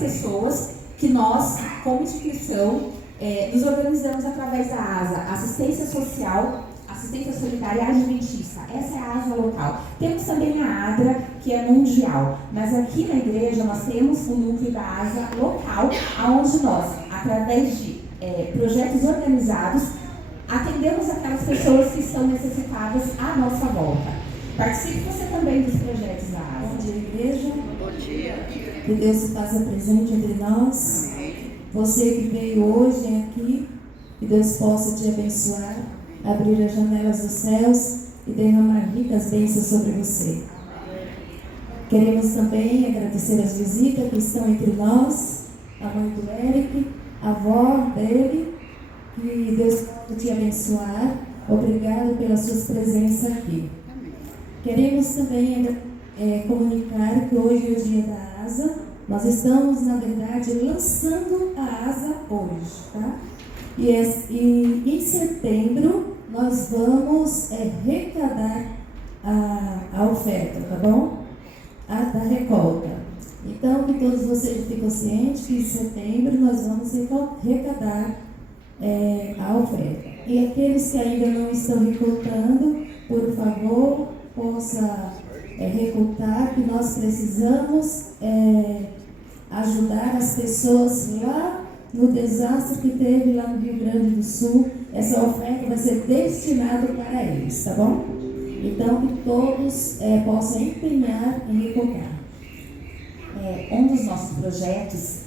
pessoas que nós, como instituição, nos organizamos através da ASA, Assistência Social, Assistência Solidária Adventista. Essa é a ASA local. Temos também a ADRA, que é mundial, mas aqui na igreja nós temos o núcleo da ASA local, onde nós, através de projetos organizados, atendemos aquelas pessoas que estão necessitadas à nossa volta. Participe você também dos projetos da ASA. Bom dia, igreja. Bom dia. Que Deus se faça presente entre nós. Você que veio hoje aqui, que Deus possa te abençoar, abrir as janelas dos céus e derramar ricas bênçãos sobre você. Queremos também agradecer as visitas que estão entre nós, a mãe do Eric, a avó dele, que Deus possa te abençoar. Obrigado pelas suas presenças aqui. Queremos também comunicar que hoje é o dia da ASA. Nós estamos, na verdade, lançando a ASA hoje, tá? E em setembro nós vamos arrecadar a oferta, tá bom? Da recolta. Então, que todos vocês fiquem cientes que em setembro nós vamos arrecadar a oferta. E aqueles que ainda não estão recoltando, por favor, possa recoltar, que nós precisamos ajudar as pessoas lá no desastre que teve lá no Rio Grande do Sul. Essa oferta vai ser destinada para eles, tá bom? Então, que todos possam empenhar em recoltar. Um dos nossos projetos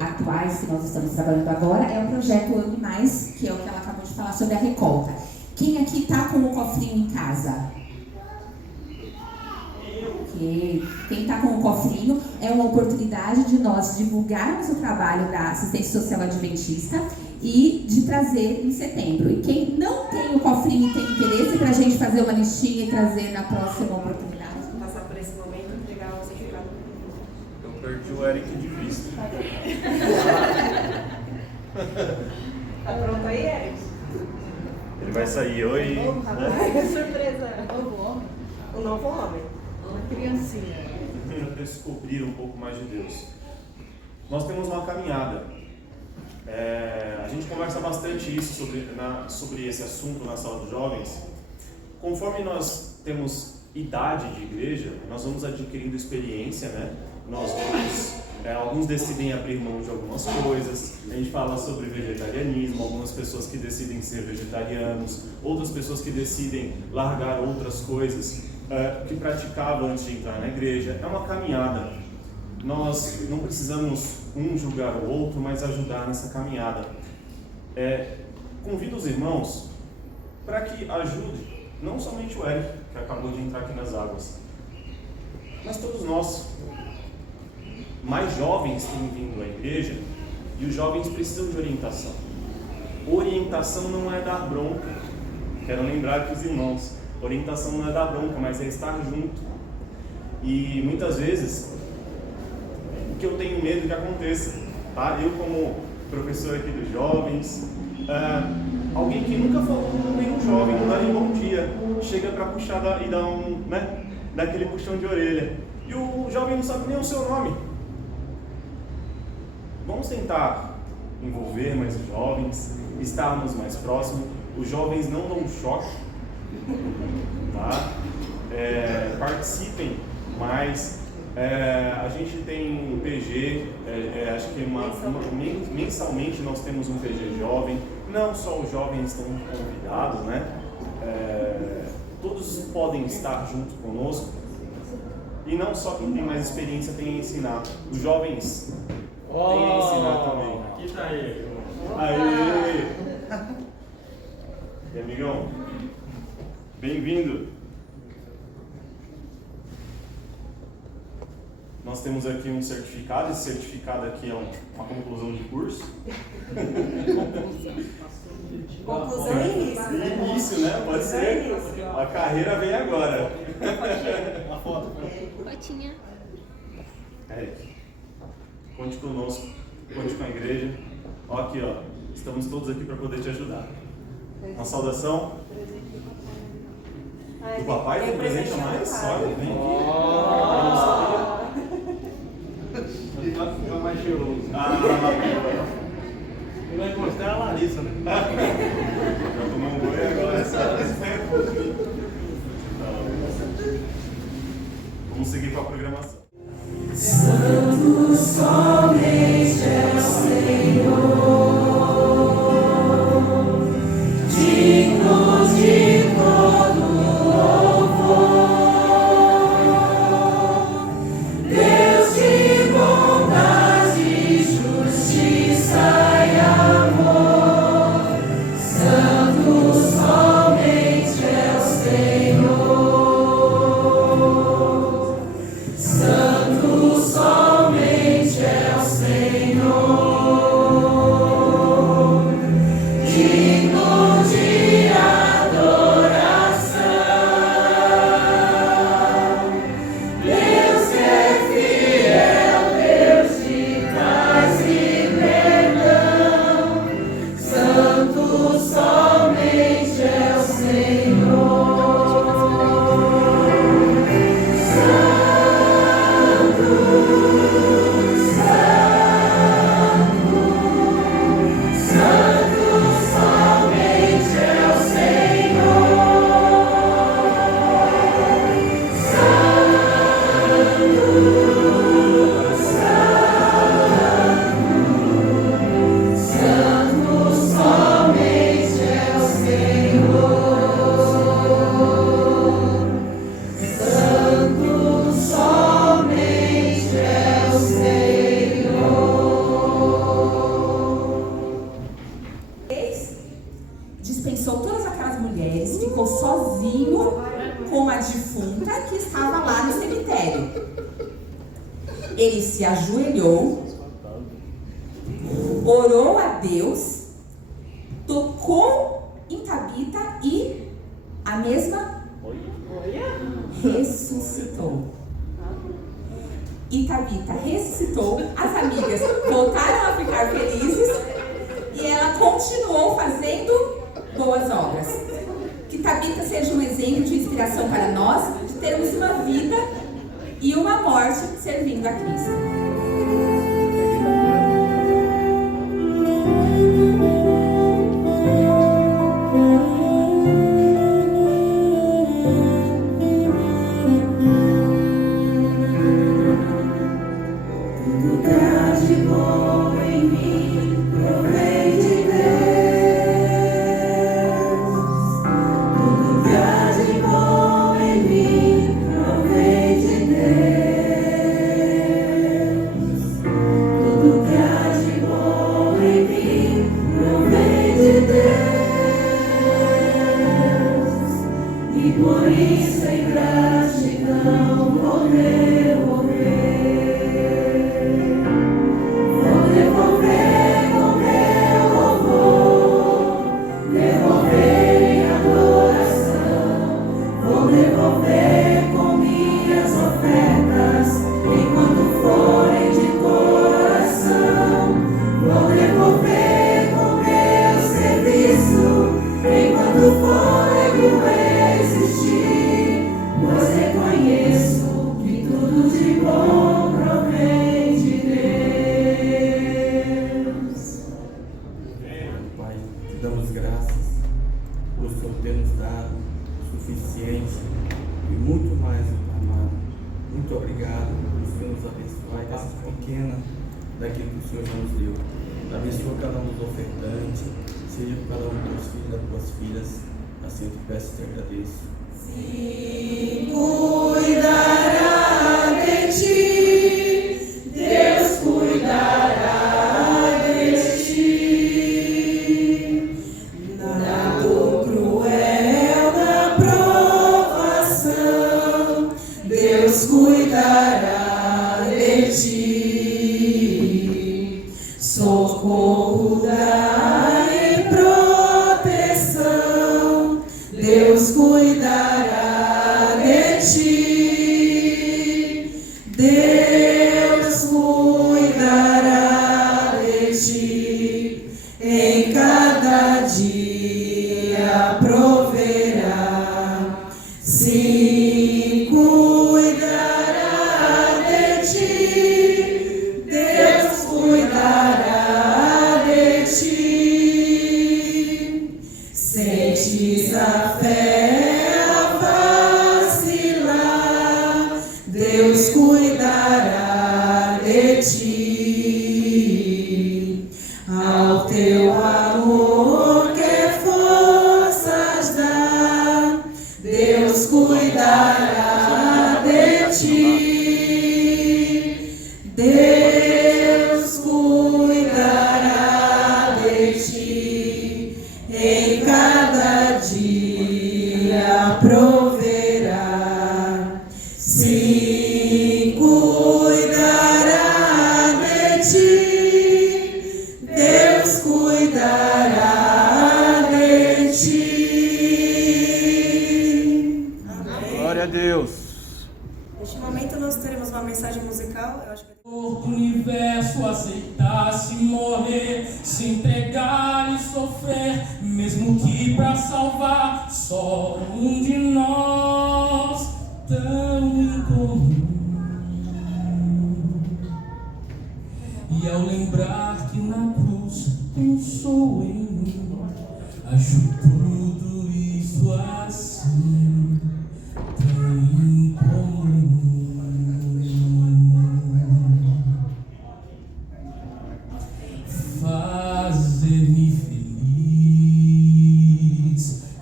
atuais que nós estamos trabalhando agora é o projeto Ame Mais, que é o que ela acabou de falar sobre a recolta. Quem aqui está com o cofrinho em casa? Quem está com o cofrinho, é uma oportunidade de nós divulgarmos o trabalho da Assistência Social Adventista e de trazer em setembro. E quem não tem o cofrinho e tem interesse para a gente fazer uma listinha e trazer na próxima oportunidade? Passar por esse momento e entregar o certificado. Eu perdi o Eric de vista. Tá pronto aí, Eric? Ele vai sair, oi. Né? Surpresa! O novo homem. Uma criancinha. Para descobrir um pouco mais de Deus. Nós temos uma caminhada. A gente conversa bastante isso sobre esse assunto na sala dos jovens. Conforme nós temos idade de igreja, nós vamos adquirindo experiência, né? Nós vamos, alguns decidem abrir mão de algumas coisas. A gente fala sobre vegetarianismo, algumas pessoas que decidem ser vegetarianos, outras pessoas que decidem largar outras coisas que praticavam antes de entrar na igreja. É uma caminhada. Nós não precisamos um julgar o outro, mas ajudar nessa caminhada. Convido os irmãos para que ajude, não somente o Eric, que acabou de entrar aqui nas águas, mas todos nós. Mais jovens têm vindo à igreja e os jovens precisam de orientação. Orientação não é dar bronca. Quero lembrar aqui os irmãos, orientação não é dar bronca, mas é estar junto. E muitas vezes, o que eu tenho medo que aconteça, tá? Eu como professor aqui dos jovens, alguém que nunca falou com nenhum jovem, não dá nem bom dia, chega para puxar e dar aquele puxão de orelha. E o jovem não sabe nem o seu nome. Vamos tentar envolver mais os jovens, estarmos mais próximos. Os jovens não dão choque, tá? Participem mais. A gente tem um PG, acho que mensalmente nós temos um PG jovem. Não só os jovens estão convidados, né? Todos podem estar junto conosco. E não só quem tem mais experiência tem a ensinar. Os jovens têm a ensinar também. Aqui tá ele. Aê! E amigão, bem-vindo. Nós temos aqui um certificado. Esse certificado aqui é uma conclusão de curso. Conclusão e início, né? Início, né? Pode ser. A carreira vem agora. A foto. Fotinha. Conte conosco, conte com a igreja. Ó, aqui, ó. Estamos todos aqui para poder te ajudar. Uma saudação. Do papai tem presente a mais? Olha, vem aqui. Fica mais cheiroso. Quem vai encostar é a Larissa, né? Já tomou um banho agora, essa Vamos seguir com a programação. Santo somente é o Senhor, digno de todo louvor, Deus de bondade, justiça e amor. Santo somente é o Senhor, Santo somente é o Senhor, digno de adoração. Deus é fiel, Deus de paz e perdão. Santo somente é o Senhor. Dispensou todas aquelas mulheres, ficou sozinho com a defunta que estava lá no cemitério. Ele se ajoelhou, orou a Deus, tocou em Tabita e a mesma ressuscitou. E Tabita ressuscitou, as amigas voltaram a ficar felizes e ela continuou fazendo boas obras. Que Tabita seja um exemplo de inspiração para nós, de termos uma vida e uma morte servindo a Cristo. Por isso em gratidão vou devolver com meu louvor, devolver em adoração, vou devolver com minhas ofertas, enquanto forem de coração, vou devolver com meu serviço, enquanto forem do pois reconheço que tudo de bom provém de Deus. Pai, te damos graças por o Senhor ter nos dado o suficiente e muito mais, amado. Muito obrigado por o Senhor nos abençoar e essa pequena daquilo que o Senhor já nos deu. Abençoa cada um dos ofertantes, seja por cada um dos teus filhos e das tuas filhas. Assim eu te peço e te agradeço. Sim, cuidará de ti, Deus cuidará de ti. Na dor cruel da provação, Deus cuidará de ti. Socorro dá e proteção, Deus cuidará de ti. Deus cuidará de ti. Em cada dia proverá. Sim, cuidará de ti. Deus cuidará de ti, em cada dia proverá. Sim, cuidará de ti, Deus cuidará de ti. Amém. Glória a Deus. Neste momento nós teremos uma mensagem musical. Eu acho que O universo aceitasse morrer, se entregar e sofrer, mesmo que pra salvar só um de nós, tão incomum. E ao lembrar que na cruz pensou em mim, acho tudo isso assim, tão incomum. Fazer-me feliz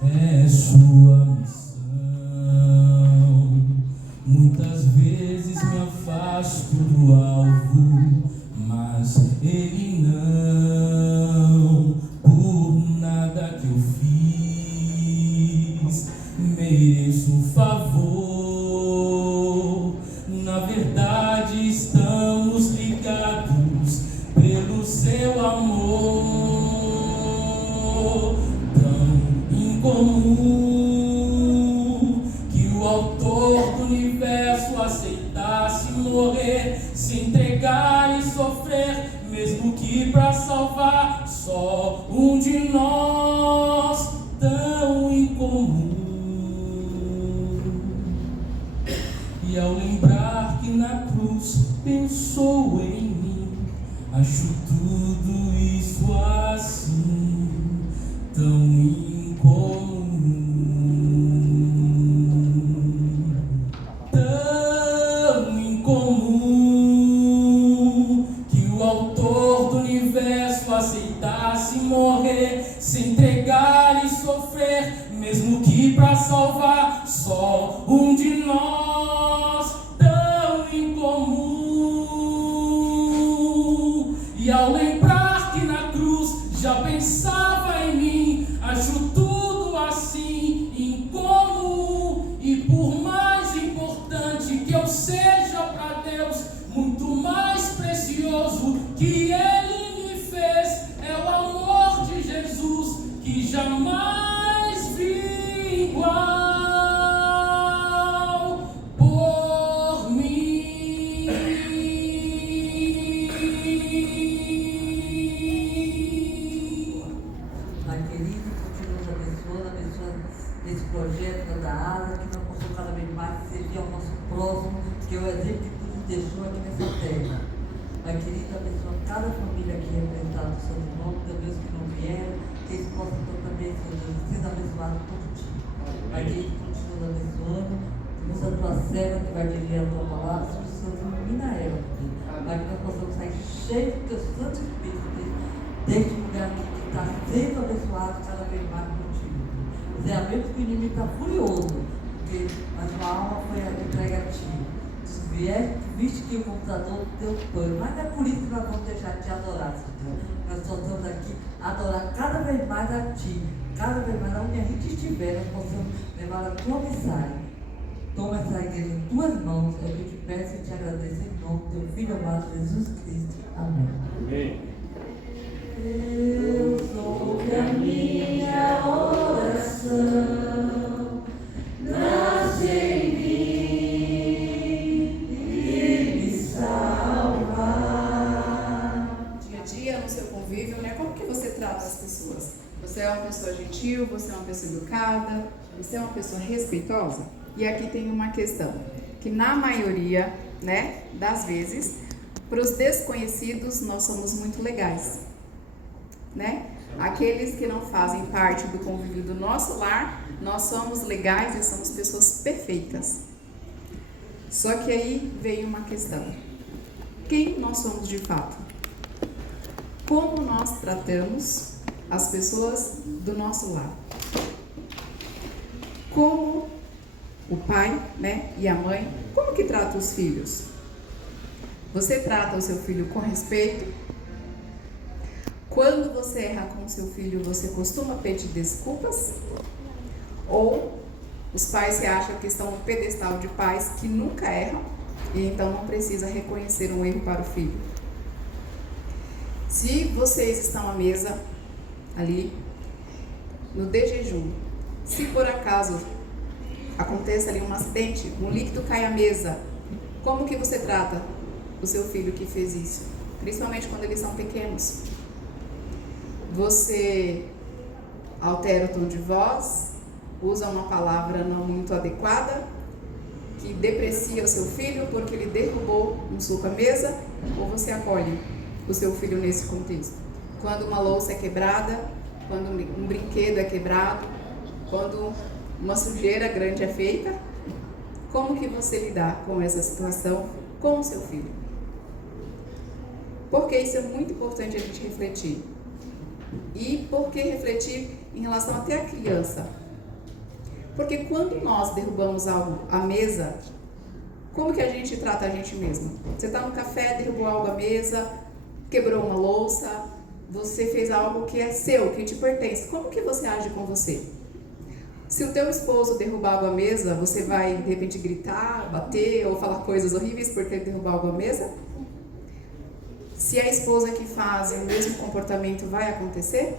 é sua missão. Muitas vezes me afasto do alvo, mas ele não. Por nada que eu fiz, mereço um favor. Na verdade, estamos ligados pelo seu amor tão incomum, que o autor do universo aceitasse morrer, se entregar e sofrer, mesmo que pra salvar só um de nós, tão incomum. E ao lembrar que na cruz pensou em mim, acho tudo isso assim, tão incomum. Tão incomum, que o autor do universo aceitasse morrer, se entregar e sofrer, mesmo que pra salvar só um de nós, tão incomum. E ao lembrar que na cruz já pensava em mim, acho tudo assim incomum. E por mais importante que eu seja para Deus, muito mais precioso que Ele me fez é o amor de Jesus, que jamais vi igual por mim. Pai querido, continua nos abençoando esse projeto da ASA, que nós possamos cada vez mais servir ao nosso próximo, que é o exemplo que tu nos deixou aqui nessa terra. Pai querido, abençoa cada família aqui representada no seu nome, também os que não vieram, que eles possam também, Senhor Deus, ser abençoados por ti. Pai querido, continua nos abençoando, usa a tua serva que vai dirigir a tua palavra, Senhor Deus, ilumina ela, para que nós possamos sair cheios do teu Santo Espírito, deste lugar aqui que está sendo abençoado cada vez mais por ti. Sabemos que o inimigo está furioso, mas a alma foi entregue a ti. Viste que o computador deu pano, mas não é por isso que nós vamos deixar de te adorar, Senhor. Nós só estamos aqui a adorar cada vez mais a ti, cada vez mais onde a gente estiver, nós possamos levar a tua mensagem. Toma essa igreja em tuas mãos, é o que eu te peço e te agradeço em nome do teu Filho amado Jesus Cristo. Amém. Amém. Deus ouve a minha oração, nasce em mim e me salva. Dia a dia, no seu convívio, né? Como que você trata as pessoas? Você é uma pessoa gentil, você é uma pessoa educada, você é uma pessoa respeitosa? E aqui tem uma questão, que na maioria, né, das vezes, para os desconhecidos, nós somos muito legais. Né? Aqueles que não fazem parte do convívio do nosso lar, nós somos legais e somos pessoas perfeitas. Só que aí vem uma questão: quem nós somos de fato? Como nós tratamos as pessoas do nosso lar? Como o pai, né, e a mãe, como que trata os filhos? Você trata o seu filho com respeito? Quando você erra com o seu filho, você costuma pedir desculpas? Ou os pais se acham que estão no pedestal de pais que nunca erram e então não precisa reconhecer um erro para o filho? Se vocês estão à mesa ali, no de jejum, se por acaso acontece ali um acidente, um líquido cai à mesa, como que você trata o seu filho que fez isso? Principalmente quando eles são pequenos. Você altera o tom de voz, usa uma palavra não muito adequada, que deprecia o seu filho porque ele derrubou um suco à mesa, ou você acolhe o seu filho nesse contexto? Quando uma louça é quebrada, quando um brinquedo é quebrado, quando uma sujeira grande é feita, como que você lidar com essa situação com o seu filho? Porque isso é muito importante a gente refletir. E por que refletir em relação até a criança? Porque quando nós derrubamos algo à mesa, como que a gente trata a gente mesmo? Você está no café, derrubou algo à mesa, quebrou uma louça, você fez algo que é seu, que te pertence. Como que você age com você? Se o teu esposo derrubar algo à mesa, você vai de repente gritar, bater ou falar coisas horríveis porque ele derrubou algo à mesa? Se a esposa que faz o mesmo comportamento vai acontecer?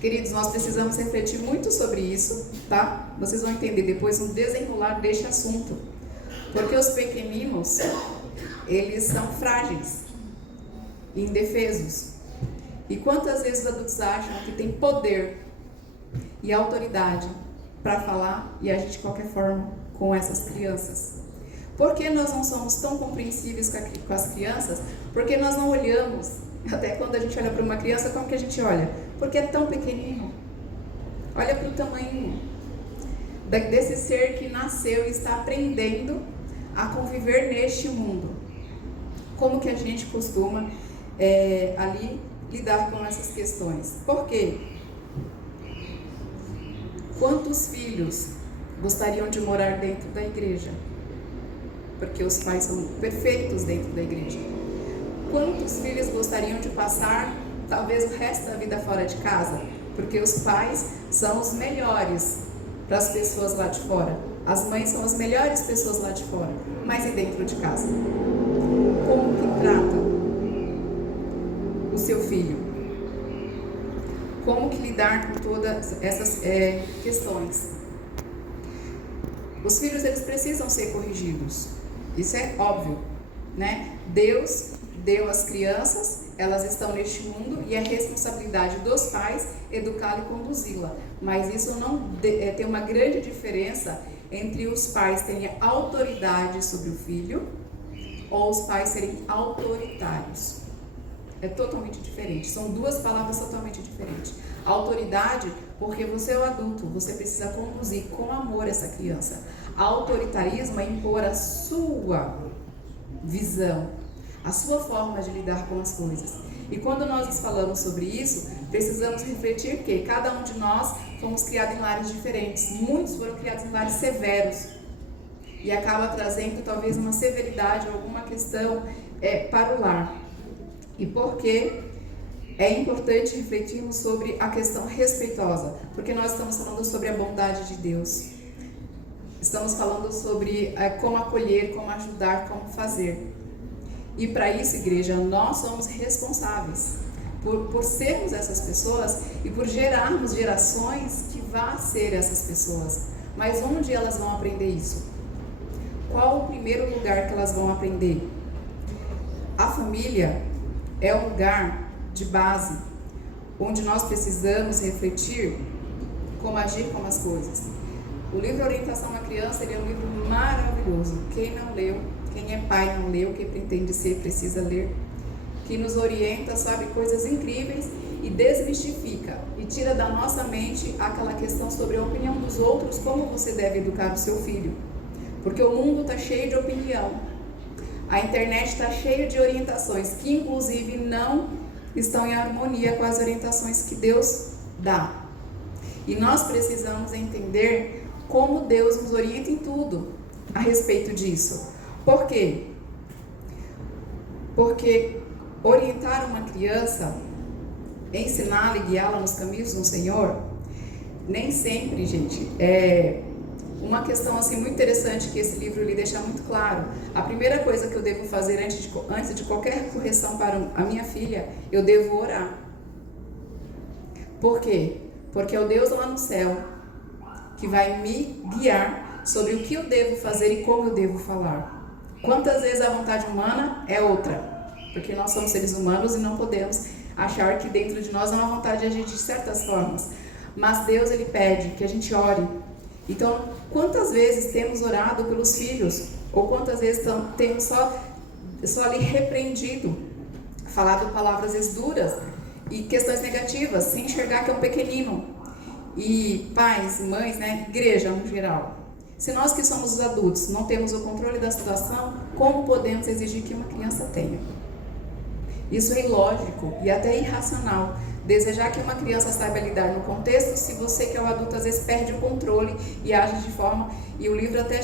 Queridos, nós precisamos refletir muito sobre isso, tá? Vocês vão entender depois um desenrolar deste assunto. Porque os pequeninos, eles são frágeis, indefesos. E quantas vezes os adultos acham que tem poder e autoridade para falar e agir de qualquer forma com essas crianças? Por que nós não somos tão compreensíveis com as crianças? Porque nós não olhamos, até quando a gente olha para uma criança, como que a gente olha? Porque é tão pequenininho. Olha para o tamanho desse ser que nasceu e está aprendendo a conviver neste mundo. Como que a gente costuma ali lidar com essas questões? Por quê? Quantos filhos gostariam de morar dentro da igreja? Porque os pais são perfeitos dentro da igreja. Quantos filhos gostariam de passar talvez o resto da vida fora de casa? Porque os pais são os melhores para as pessoas lá de fora. As mães são as melhores pessoas lá de fora. Mas e dentro de casa? Como que trata o seu filho? Como que lidar com todas essas questões? Os filhos, eles precisam ser corrigidos. Isso é óbvio, né? Deus deu as crianças, elas estão neste mundo e é responsabilidade dos pais educá-la e conduzi-la. Mas isso não tem uma grande diferença entre os pais terem autoridade sobre o filho ou os pais serem autoritários. É totalmente diferente, são duas palavras totalmente diferentes. Autoridade, porque você é o adulto, você precisa conduzir com amor essa criança. Autoritarismo é impor a sua visão, a sua forma de lidar com as coisas. E quando nós falamos sobre isso, precisamos refletir que cada um de nós fomos criados em lares diferentes. Muitos foram criados em lares severos e acaba trazendo talvez uma severidade ou alguma questão para o lar. E por que é importante refletirmos sobre a questão respeitosa? Porque nós estamos falando sobre a bondade de Deus. Estamos falando sobre como acolher, como ajudar, como fazer. E para isso, igreja, nós somos responsáveis por sermos essas pessoas e por gerarmos gerações que vão ser essas pessoas. Mas onde elas vão aprender isso? Qual o primeiro lugar que elas vão aprender? A família é um lugar de base, onde nós precisamos refletir como agir com as coisas. O livro Orientação à Criança, ele é um livro maravilhoso. Quem não leu, quem é pai não leu, quem pretende ser precisa ler, que nos orienta, sabe, coisas incríveis e desmistifica e tira da nossa mente aquela questão sobre a opinião dos outros, como você deve educar o seu filho. Porque o mundo está cheio de opinião. A internet está cheia de orientações que, inclusive, não estão em harmonia com as orientações que Deus dá. E nós precisamos entender como Deus nos orienta em tudo a respeito disso. Por quê? Porque orientar uma criança, ensiná-la e guiá-la nos caminhos do Senhor, nem sempre, gente, é uma questão assim muito interessante que esse livro lhe deixa muito claro. A primeira coisa que eu devo fazer antes de qualquer correção para a minha filha, eu devo orar. Por quê? Porque é o Deus lá no céu que vai me guiar sobre o que eu devo fazer e como eu devo falar. Quantas vezes a vontade humana é outra? Porque nós somos seres humanos e não podemos achar que dentro de nós há uma vontade de agir de certas formas. Mas Deus, Ele pede que a gente ore. Então, quantas vezes temos orado pelos filhos? Ou quantas vezes temos só ali repreendido, falado palavras às vezes duras e questões negativas, sem enxergar que é um pequenino. E pais, mães, né, igreja no geral. Se nós que somos os adultos não temos o controle da situação, como podemos exigir que uma criança tenha? Isso é ilógico e até irracional. Desejar que uma criança saiba lidar no contexto, se você que é o adulto às vezes perde o controle e age de forma... E o livro até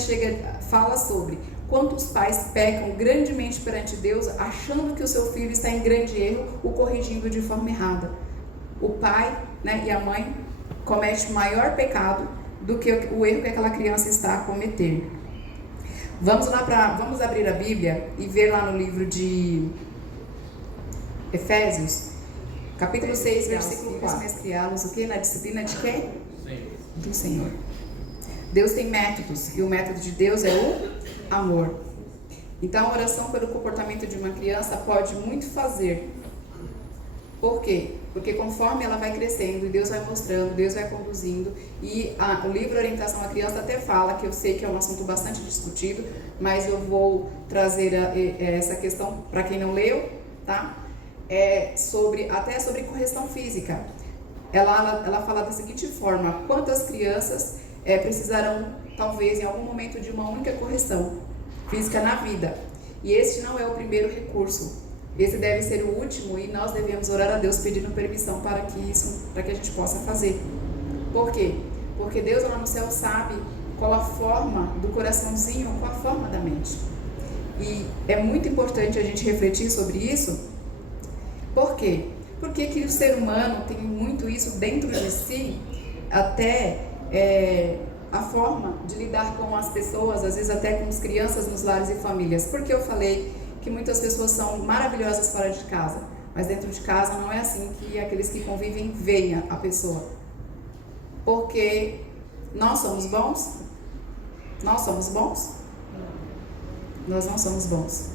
fala sobre quantos pais pecam grandemente perante Deus, achando que o seu filho está em grande erro, o corrigindo de forma errada. O pai, né, e a mãe cometem maior pecado do que o erro que aquela criança está a cometer. Vamos abrir a Bíblia e ver lá no livro de Efésios, capítulo 6, versículo 4. Criá-los o quê? Na disciplina de quê? Do Senhor. Deus tem métodos e o método de Deus é o amor. Então a oração pelo comportamento de uma criança pode muito fazer. Por quê? Porque conforme ela vai crescendo e Deus vai mostrando, Deus vai conduzindo, e o livro Orientação à Criança até fala, que eu sei que é um assunto bastante discutido, mas eu vou trazer essa questão para quem não leu, tá? Até sobre correção física. Ela fala da seguinte forma: quantas crianças precisarão, talvez, em algum momento de uma única correção física na vida? E este não é o primeiro recurso. Esse deve ser o último, e nós devemos orar a Deus pedindo permissão para que a gente possa fazer. Por quê? Porque Deus lá no céu sabe qual a forma do coraçãozinho, qual a forma da mente. E é muito importante a gente refletir sobre isso. Por quê? Porque que o ser humano tem muito isso dentro de si, até a forma de lidar com as pessoas, às vezes até com as crianças nos lares e famílias. Porque eu falei que muitas pessoas são maravilhosas fora de casa, mas dentro de casa não é assim que aqueles que convivem veem a pessoa. Porque nós somos bons? Nós somos bons? Nós não somos bons.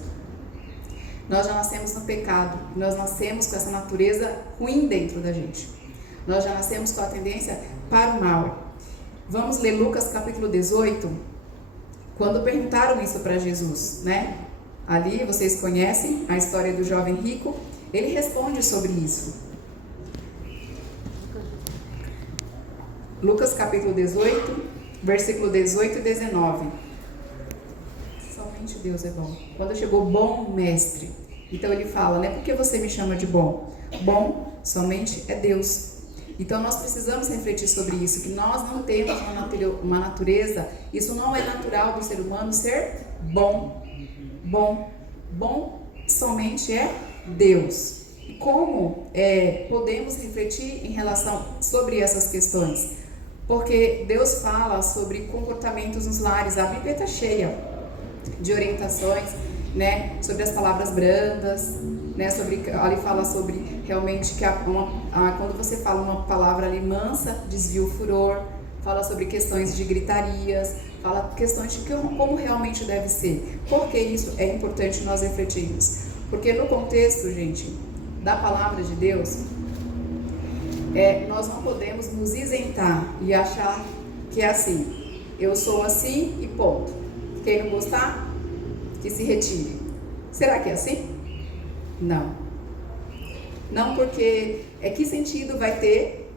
Nós já nascemos no pecado, nós nascemos com essa natureza ruim dentro da gente. Nós já nascemos com a tendência para o mal. Vamos ler Lucas capítulo 18, quando perguntaram isso para Jesus, né? Ali vocês conhecem a história do jovem rico, ele responde sobre isso. Lucas capítulo 18, versículo 18 e 19. Somente Deus é bom. Quando chegou bom mestre, então ele fala, né? Por que você me chama de bom? Bom somente é Deus. Então nós precisamos refletir sobre isso, que nós não temos uma natureza, isso não é natural do ser humano ser bom. Bom somente é Deus. E como podemos refletir em relação sobre essas questões? Porque Deus fala sobre comportamentos nos lares, a Bíblia está cheia de orientações, né, sobre as palavras brandas, né, ali fala sobre realmente que quando você fala uma palavra ali mansa, desvia o furor, fala sobre questões de gritarias, fala questões de como realmente deve ser. Por que isso é importante nós refletirmos? Porque no contexto, gente, da palavra de Deus, nós não podemos nos isentar e achar que é assim. Eu sou assim e ponto. Quem não gostar, que se retire. Será que é assim? Não. Não, porque que sentido vai ter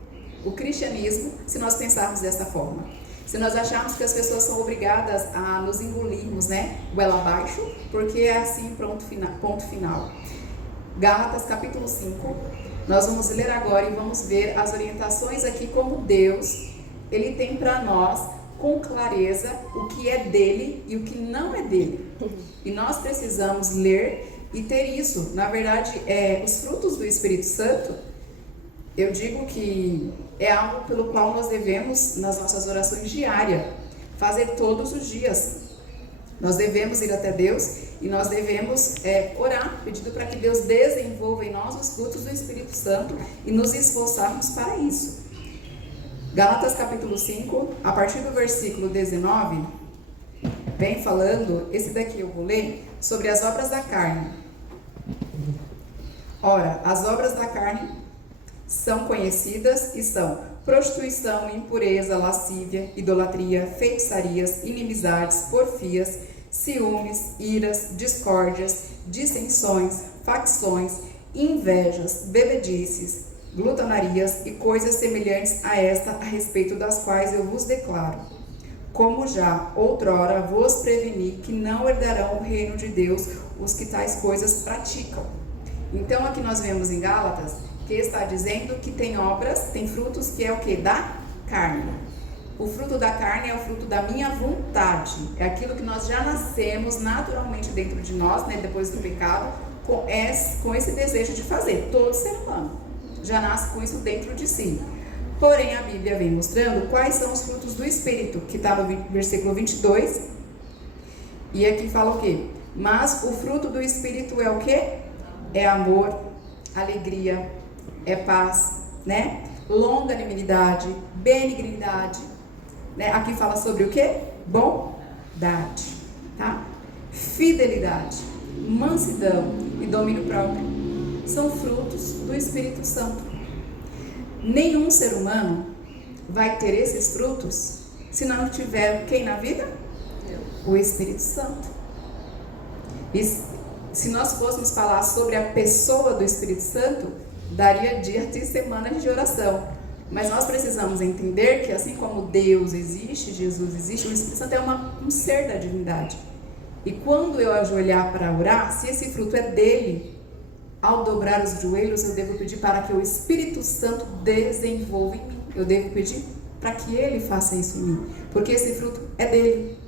o cristianismo se nós pensarmos dessa forma? Se nós acharmos que as pessoas são obrigadas a nos engolirmos, né, goela abaixo, porque é assim, ponto final. Gálatas capítulo 5, nós vamos ler agora e vamos ver as orientações aqui como Deus, Ele tem para nós com clareza o que é dele e o que não é dele. E nós precisamos ler e ter isso. Na verdade, os frutos do Espírito Santo, eu digo que é algo pelo qual nós devemos, nas nossas orações diárias, fazer todos os dias. Nós devemos ir até Deus e nós devemos orar, pedindo para que Deus desenvolva em nós os frutos do Espírito Santo e nos esforçarmos para isso. Gálatas capítulo 5, a partir do versículo 19, vem falando, esse daqui eu vou ler, sobre as obras da carne. Ora, as obras da carne são conhecidas e são prostituição, impureza, lascívia, idolatria, feitiçarias, inimizades, porfias, ciúmes, iras, discórdias, dissensões, facções, invejas, bebedices, glutonarias e coisas semelhantes a esta, a respeito das quais eu vos declaro, como já outrora vos preveni, que não herdarão o reino de Deus os que tais coisas praticam. Então aqui nós vemos em Gálatas que está dizendo que tem obras, tem frutos que é o que? Da carne. O fruto da carne é o fruto da minha vontade. É aquilo que nós já nascemos naturalmente dentro de nós, né, depois do pecado, com esse desejo de fazer. Todo ser humano já nasce com isso dentro de si. Porém, a Bíblia vem mostrando quais são os frutos do Espírito, que está no versículo 22. E aqui fala o quê? Mas o fruto do Espírito é o quê? É amor, alegria, é paz, né? Longanimidade, benignidade, né? Aqui fala sobre o quê? Bondade, tá? Fidelidade, mansidão e domínio próprio. São frutos do Espírito Santo. Nenhum ser humano vai ter esses frutos se não tiver quem na vida? O Espírito Santo. E se nós fôssemos falar sobre a pessoa do Espírito Santo, daria dias e semanas de oração. Mas nós precisamos entender que assim como Deus existe, Jesus existe, o Espírito Santo é um ser da divindade. E quando eu ajoelhar para orar, se esse fruto é dele, ao dobrar os joelhos, eu devo pedir para que o Espírito Santo desenvolva em mim. Eu devo pedir para que ele faça isso em mim, porque esse fruto é dele.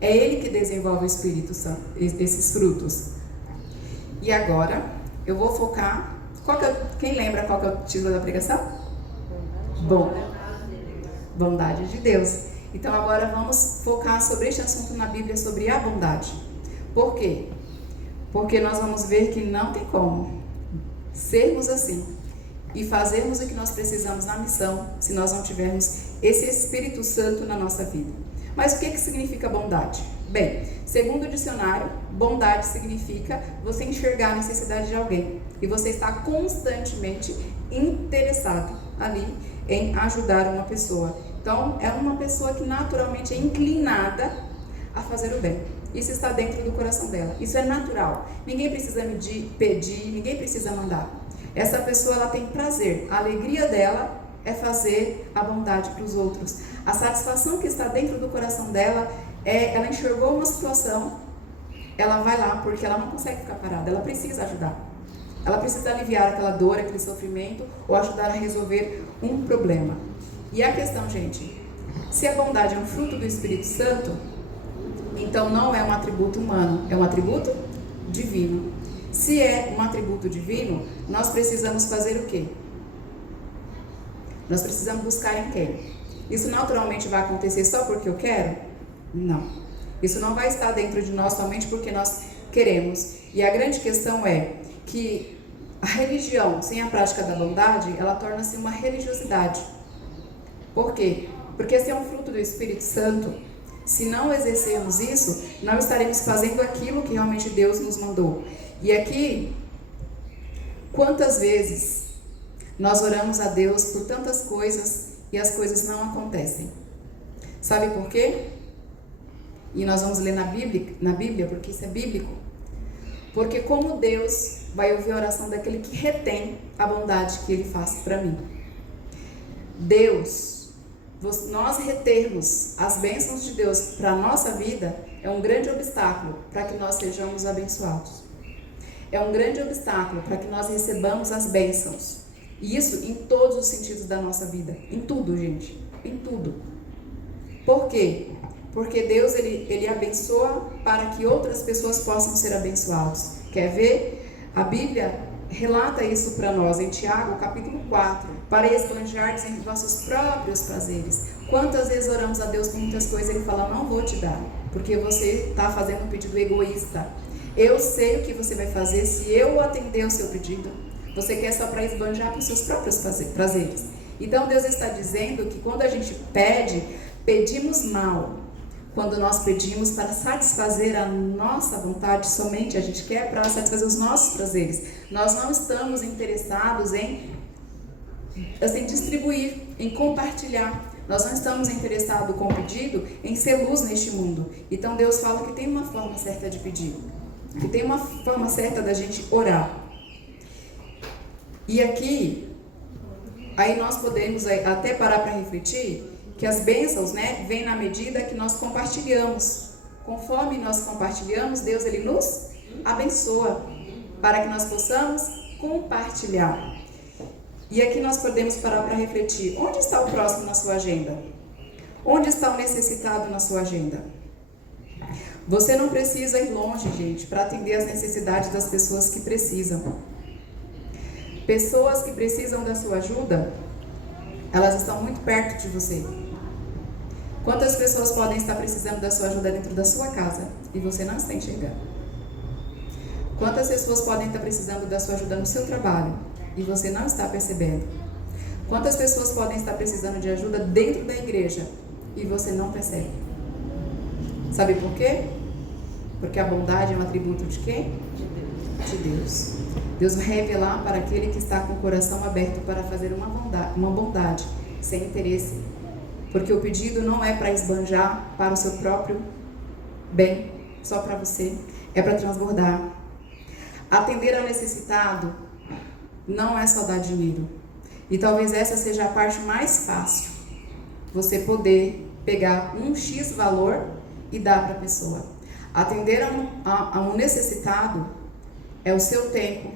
É ele que desenvolve o Espírito Santo, esses frutos. E agora, eu vou focar... quem lembra qual que é o título da pregação? Bondade de Deus. Então agora vamos focar sobre este assunto na Bíblia, sobre a bondade. Por quê? Porque nós vamos ver que não tem como sermos assim e fazermos o que nós precisamos na missão se nós não tivermos esse Espírito Santo na nossa vida. Mas o que significa bondade? Bem, segundo o dicionário, bondade significa você enxergar a necessidade de alguém e você está constantemente interessado ali em ajudar uma pessoa. Então, é uma pessoa que naturalmente é inclinada a fazer o bem. Isso está dentro do coração dela. Isso é natural. Ninguém precisa pedir, ninguém precisa mandar. Essa pessoa, ela tem prazer. A alegria dela é fazer a bondade para os outros. A satisfação que está dentro do coração dela ela enxergou uma situação, ela vai lá porque ela não consegue ficar parada, ela precisa ajudar. Ela precisa aliviar aquela dor, aquele sofrimento ou ajudar a resolver um problema. E a questão, gente, se a bondade é um fruto do Espírito Santo, então não é um atributo humano, é um atributo divino. Se é um atributo divino, nós precisamos fazer o quê? Nós precisamos buscar em quem? Isso naturalmente vai acontecer só porque eu quero? Não. Isso não vai estar dentro de nós somente porque nós queremos. E a grande questão é que a religião sem a prática da bondade, ela torna-se uma religiosidade. Por quê? Porque se é um fruto do Espírito Santo, se não exercermos isso, não estaremos fazendo aquilo que realmente Deus nos mandou. E aqui, quantas vezes nós oramos a Deus por tantas coisas e as coisas não acontecem? Sabe por quê? E nós vamos ler na Bíblia, porque isso é bíblico. Porque como Deus vai ouvir a oração daquele que retém a bondade que Ele faz para mim? Deus, nós retermos as bênçãos de Deus para a nossa vida é um grande obstáculo para que nós sejamos abençoados. É um grande obstáculo para que nós recebamos as bênçãos. E isso em todos os sentidos da nossa vida. Em tudo, gente. Em tudo. Por quê? Porque Deus, ele abençoa para que outras pessoas possam ser abençoadas. Quer ver? A Bíblia relata isso para nós em Tiago, capítulo 4. Para esbanjardes em vossos próprios prazeres. Quantas vezes oramos a Deus por muitas coisas e Ele fala, não vou te dar, porque você está fazendo um pedido egoísta. Eu sei o que você vai fazer se eu atender o seu pedido. Você quer só para esbanjar para os seus próprios prazeres. Então Deus está dizendo que quando a gente pede, pedimos mal. Quando nós pedimos para satisfazer a nossa vontade, somente a gente quer para satisfazer os nossos prazeres. Nós não estamos interessados em distribuir, em compartilhar. Nós não estamos interessados com o pedido em ser luz neste mundo. Então Deus fala que tem uma forma certa de pedir, que tem uma forma certa da gente orar. E aqui, aí nós podemos até parar para refletir que as bênçãos, né, vêm na medida que nós compartilhamos. Conforme nós compartilhamos, Deus ele nos abençoa para que nós possamos compartilhar. E aqui nós podemos parar para refletir. Onde está o próximo na sua agenda? Onde está o necessitado na sua agenda? Você não precisa ir longe, gente, para atender as necessidades das pessoas que precisam. Pessoas que precisam da sua ajuda, elas estão muito perto de você. Quantas pessoas podem estar precisando da sua ajuda dentro da sua casa e você não está enxergando? Quantas pessoas podem estar precisando da sua ajuda no seu trabalho e você não está percebendo? Quantas pessoas podem estar precisando de ajuda dentro da igreja e você não percebe? Sabe por quê? Porque a bondade é um atributo de quem? De Deus. Deus vai revelar para aquele que está com o coração aberto para fazer uma bondade sem interesse. Porque o pedido não é para esbanjar para o seu próprio bem, só para você, é para transbordar. Atender ao necessitado não é só dar dinheiro. E talvez essa seja a parte mais fácil. Você poder pegar um X valor e dar para a pessoa. Atender a um necessitado é o seu tempo.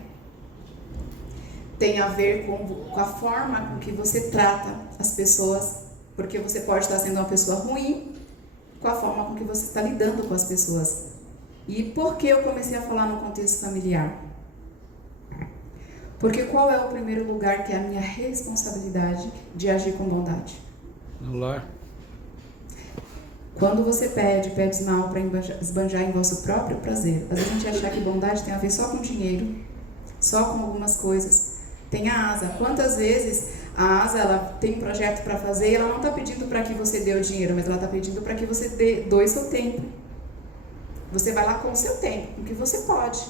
Tem a ver com a forma com que você trata as pessoas. Porque você pode estar sendo uma pessoa ruim com a forma com que você está lidando com as pessoas. E por que eu comecei a falar no contexto familiar? Porque qual é o primeiro lugar que é a minha responsabilidade de agir com bondade? No lar. Quando você pede mal para esbanjar em vosso próprio prazer. Às vezes a gente acha que bondade tem a ver só com dinheiro, só com algumas coisas. Tem a asa. Quantas vezes a asa ela tem um projeto para fazer e ela não está pedindo para que você dê o dinheiro, mas ela está pedindo para que você doe seu tempo. Você vai lá com o seu tempo, com o que você pode.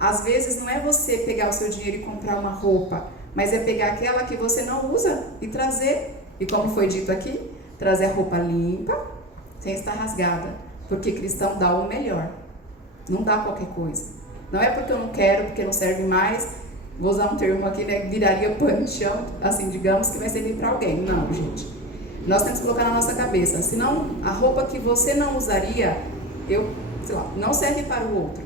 Às vezes não é você pegar o seu dinheiro e comprar uma roupa, mas é pegar aquela que você não usa e trazer. E como foi dito aqui, trazer a roupa limpa, sem estar rasgada. Porque cristão dá o melhor. Não dá qualquer coisa. Não é porque eu não quero, porque não serve mais. Vou usar um termo aqui, né? Viraria pano de chão, assim, digamos, que vai servir para alguém. Não, gente. Nós temos que colocar na nossa cabeça. Senão, a roupa que você não usaria, não serve para o outro.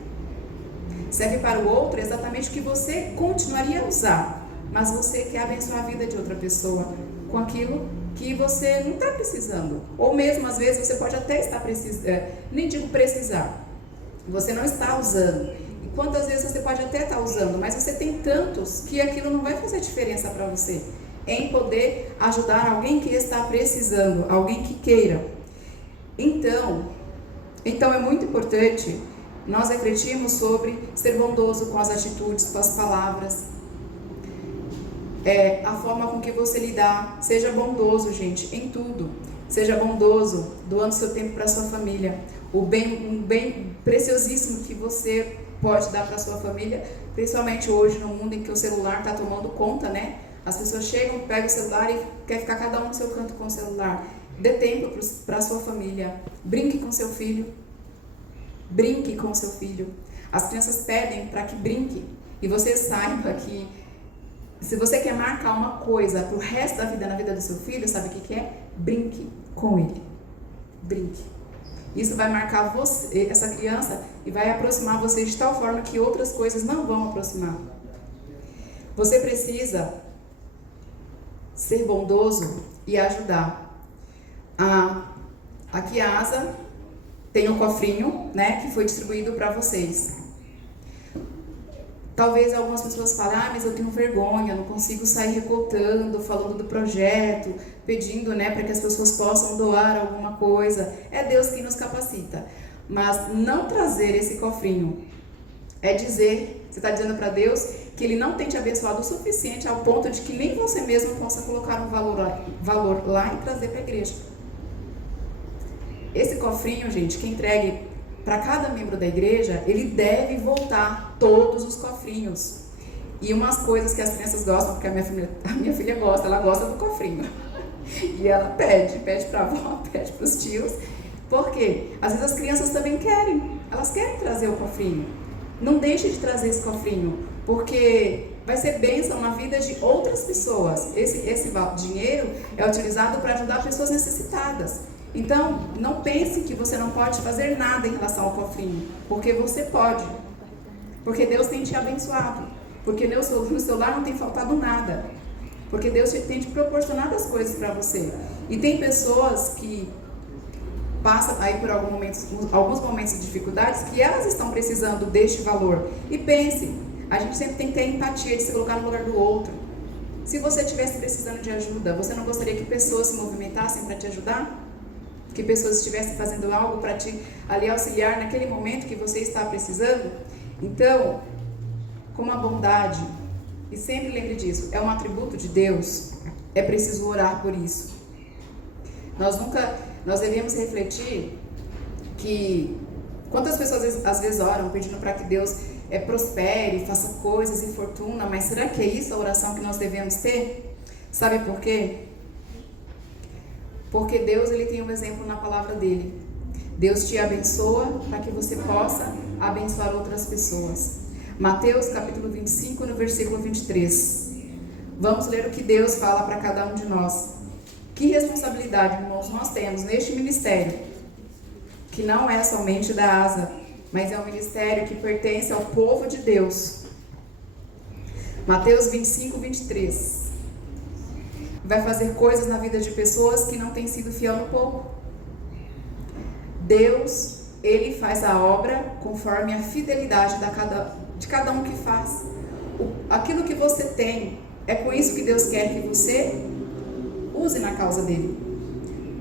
Serve para o outro exatamente o que você continuaria a usar. Mas você quer abençoar a vida de outra pessoa com aquilo que você não está precisando. Ou mesmo, às vezes, você pode até estar precisando, nem digo precisar. Você não está usando. Quantas vezes você pode até estar usando, mas você tem tantos que aquilo não vai fazer diferença para você em poder ajudar alguém que está precisando, alguém que queira. Então é muito importante nós refletirmos sobre ser bondoso com as atitudes, com as palavras, a forma com que você lidar. Seja bondoso, gente, em tudo. Seja bondoso, doando seu tempo para a sua família. Um bem preciosíssimo que você pode dar para a sua família, principalmente hoje no mundo em que o celular está tomando conta, né? As pessoas chegam, pegam o celular e quer ficar cada um no seu canto com o celular. Dê tempo para a sua família. Brinque com seu filho. Brinque com seu filho. As crianças pedem para que brinque. E você saiba que se você quer marcar uma coisa para o resto da vida na vida do seu filho, sabe o que é? Brinque com ele. Brinque. Isso vai marcar você, essa criança, e vai aproximar você de tal forma que outras coisas não vão aproximar. Você precisa ser bondoso e ajudar. Aqui a Asa tem um cofrinho, né, que foi distribuído para vocês. Talvez algumas pessoas falem, mas eu tenho vergonha, eu não consigo sair recoltando, falando do projeto, pedindo, né, para que as pessoas possam doar alguma coisa. É Deus quem nos capacita. Mas não trazer esse cofrinho é dizer, você está dizendo para Deus que Ele não tem te abençoado o suficiente ao ponto de que nem você mesmo possa colocar um valor lá e trazer para a igreja. Esse cofrinho, gente, que entregue para cada membro da igreja, ele deve voltar todos os cofrinhos. E umas coisas que as crianças gostam, porque a minha filha gosta, ela gosta do cofrinho. E ela pede para a avó, pede para os tios. Por quê? Às vezes as crianças também querem, elas querem trazer o cofrinho. Não deixe de trazer esse cofrinho, porque vai ser bênção na vida de outras pessoas. Esse dinheiro é utilizado para ajudar pessoas necessitadas. Então, não pense que você não pode fazer nada em relação ao cofrinho, porque você pode. Porque Deus tem te abençoado. Porque no seu lar não tem faltado nada. Porque Deus tem te proporcionado as coisas para você. E tem pessoas que passam aí por alguns momentos de dificuldades que elas estão precisando deste valor. E pense, a gente sempre tem que ter empatia de se colocar no lugar do outro. Se você estivesse precisando de ajuda, você não gostaria que pessoas se movimentassem para te ajudar? Que pessoas estivessem fazendo algo para te ali auxiliar naquele momento que você está precisando? Então, como a bondade, e sempre lembre disso, é um atributo de Deus, é preciso orar por isso. Nós devemos refletir que quantas pessoas às vezes oram pedindo para que Deus prospere, faça coisas e fortuna, mas será que é isso a oração que nós devemos ter? Sabe por quê? Porque Deus, Ele tem um exemplo na palavra dele. Deus te abençoa para que você possa abençoar outras pessoas. Mateus capítulo 25, no versículo 23. Vamos ler o que Deus fala para cada um de nós. Que responsabilidade, irmãos, nós temos neste ministério, que não é somente da ASA, mas é um ministério que pertence ao povo de Deus. Mateus 25, 23. Vai fazer coisas na vida de pessoas que não têm sido fiel no pouco. Deus, Ele faz a obra conforme a fidelidade de cada um que faz. Aquilo que você tem, é com isso que Deus quer que você use na causa dele.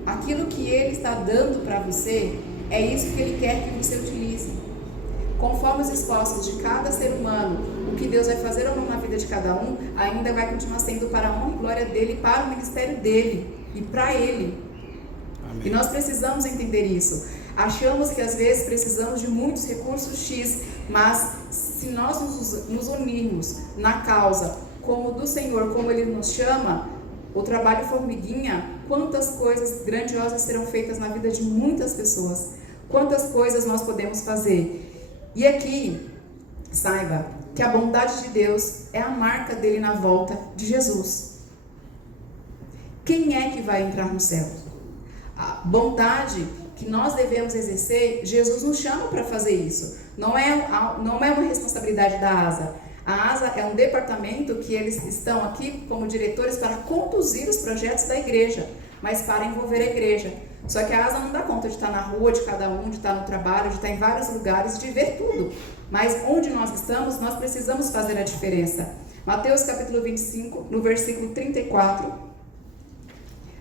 Aquilo que Ele está dando para você, é isso que Ele quer que você utilize. Conforme os esforços de cada ser humano, o que Deus vai fazer ou não na vida de cada um, ainda vai continuar sendo para a honra e glória dele, para o ministério dele e para ele. Amém. E nós precisamos entender isso. Achamos que às vezes precisamos de muitos recursos X, mas se nós nos unirmos na causa como do Senhor, como Ele nos chama, o trabalho formiguinha, quantas coisas grandiosas serão feitas na vida de muitas pessoas. Quantas coisas nós podemos fazer. E aqui, saiba que a bondade de Deus é a marca dele na volta de Jesus. Quem é que vai entrar no céu? A bondade que nós devemos exercer, Jesus nos chama para fazer isso. Não é uma responsabilidade da ASA. A ASA é um departamento que eles estão aqui como diretores para conduzir os projetos da igreja, mas para envolver a igreja. Só que a ASA não dá conta de estar na rua de cada um, de estar no trabalho, de estar em vários lugares, de ver tudo. Mas onde nós estamos, nós precisamos fazer a diferença. Mateus capítulo 25, no versículo 34.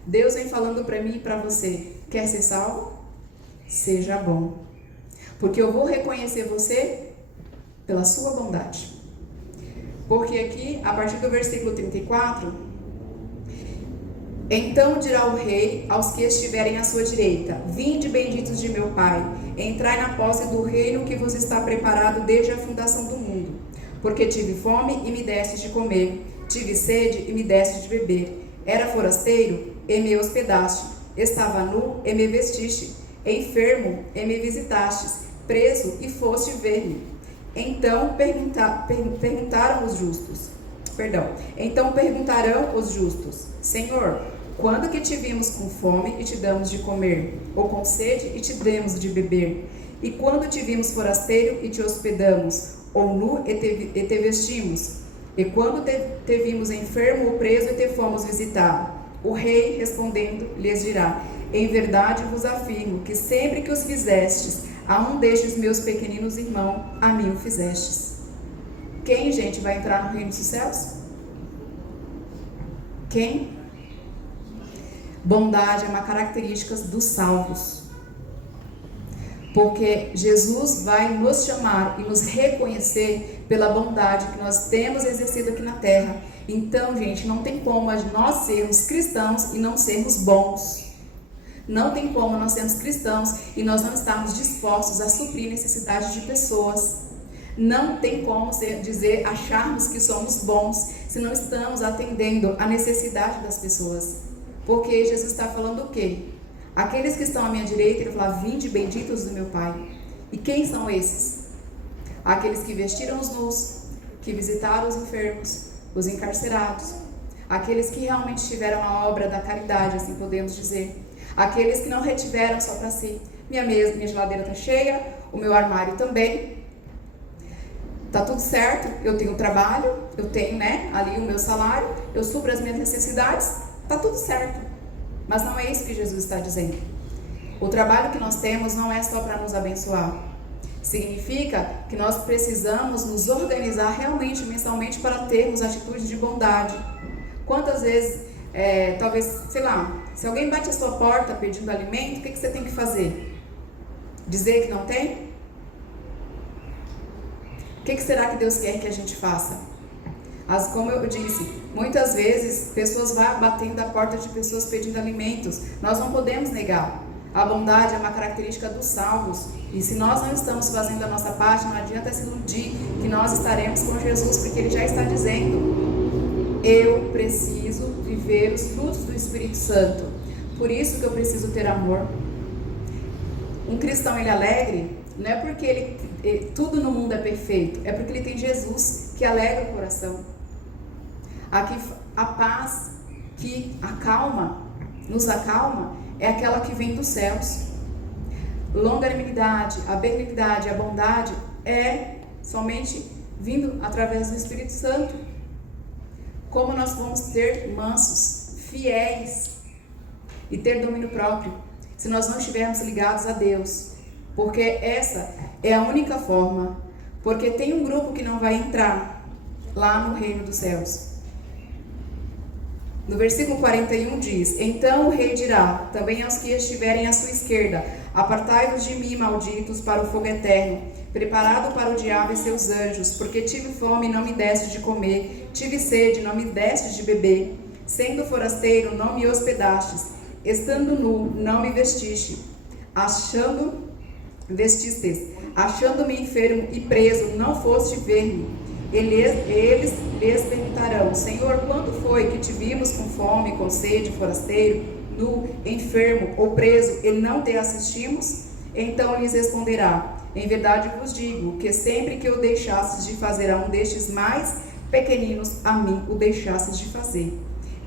Deus vem falando para mim e para você. Quer ser salvo? Seja bom. Porque eu vou reconhecer você pela sua bondade. Porque aqui, a partir do versículo 34... Então dirá o rei aos que estiverem à sua direita: vinde, benditos de meu Pai, entrai na posse do reino que vos está preparado desde a fundação do mundo. Porque tive fome e me destes de comer, tive sede e me destes de beber, era forasteiro e me hospedaste, estava nu e me vestiste, enfermo e me visitastes, preso e foste ver-me. Então perguntarão os justos: Senhor, quando que te vimos com fome e te damos de comer, ou com sede e te demos de beber? E quando te vimos forasteiro e te hospedamos, ou nu e te vestimos? E quando te vimos enfermo ou preso e te fomos visitar? O rei, respondendo, lhes dirá: em verdade vos afirmo que sempre que os fizestes a um destes meus pequeninos irmãos, a mim o fizestes. Quem, gente, vai entrar no reino dos céus? Quem? Bondade é uma característica dos salvos. Porque Jesus vai nos chamar e nos reconhecer pela bondade que nós temos exercido aqui na terra. Então, gente, não tem como nós sermos cristãos e não sermos bons. Não tem como nós sermos cristãos e nós não estarmos dispostos a suprir necessidades de pessoas. Não tem como acharmos que somos bons se não estamos atendendo a necessidade das pessoas. Porque Jesus está falando o quê? Aqueles que estão à minha direita, ele fala, vinde benditos do meu Pai. E quem são esses? Aqueles que vestiram os nus, que visitaram os enfermos, os encarcerados, aqueles que realmente tiveram a obra da caridade, assim podemos dizer, aqueles que não retiveram só para si. Minha geladeira está cheia, o meu armário também, está tudo certo, eu tenho trabalho, eu tenho ali o meu salário, eu supro as minhas necessidades, está tudo certo. Mas não é isso que Jesus está dizendo. O trabalho que nós temos não é só para nos abençoar. Significa que nós precisamos nos organizar realmente, mensalmente, para termos atitudes de bondade. Quantas vezes, talvez, sei lá, se alguém bate a sua porta pedindo alimento, o que você tem que fazer? Dizer que não tem? O que será que Deus quer que a gente faça? Como eu disse, muitas vezes pessoas vão batendo a porta de pessoas pedindo alimentos. Nós não podemos negar. A bondade é uma característica dos salvos. E se nós não estamos fazendo a nossa parte, não adianta se iludir que nós estaremos com Jesus, porque Ele já está dizendo: eu preciso viver os frutos do Espírito Santo. Por isso que eu preciso ter amor. Um cristão, ele é alegre, não é porque tudo no mundo é perfeito, é porque ele tem Jesus que alegra o coração. Aqui, a paz que nos acalma, é aquela que vem dos céus. Longanimidade, a benignidade, a bondade é somente vindo através do Espírito Santo. Como nós vamos ter mansos, fiéis e ter domínio próprio, se nós não estivermos ligados a Deus? Porque essa é a única forma. Porque tem um grupo que não vai entrar lá no reino dos céus. No versículo 41 diz: então o rei dirá também aos que estiverem à sua esquerda: apartai-vos de mim, malditos, para o fogo eterno, preparado para o diabo e seus anjos, porque tive fome e não me deste de comer, tive sede e não me deste de beber, sendo forasteiro não me hospedastes, estando nu não me vestistes, achando-me enfermo e preso não foste ver-me. Eles lhes perguntarão: Senhor, quando foi que te vimos com fome, com sede, forasteiro, nu, enfermo ou preso, e não te assistimos? Então lhes responderá: em verdade vos digo, que sempre que eu deixasses de fazer a um destes mais pequeninos, a mim o deixasses de fazer.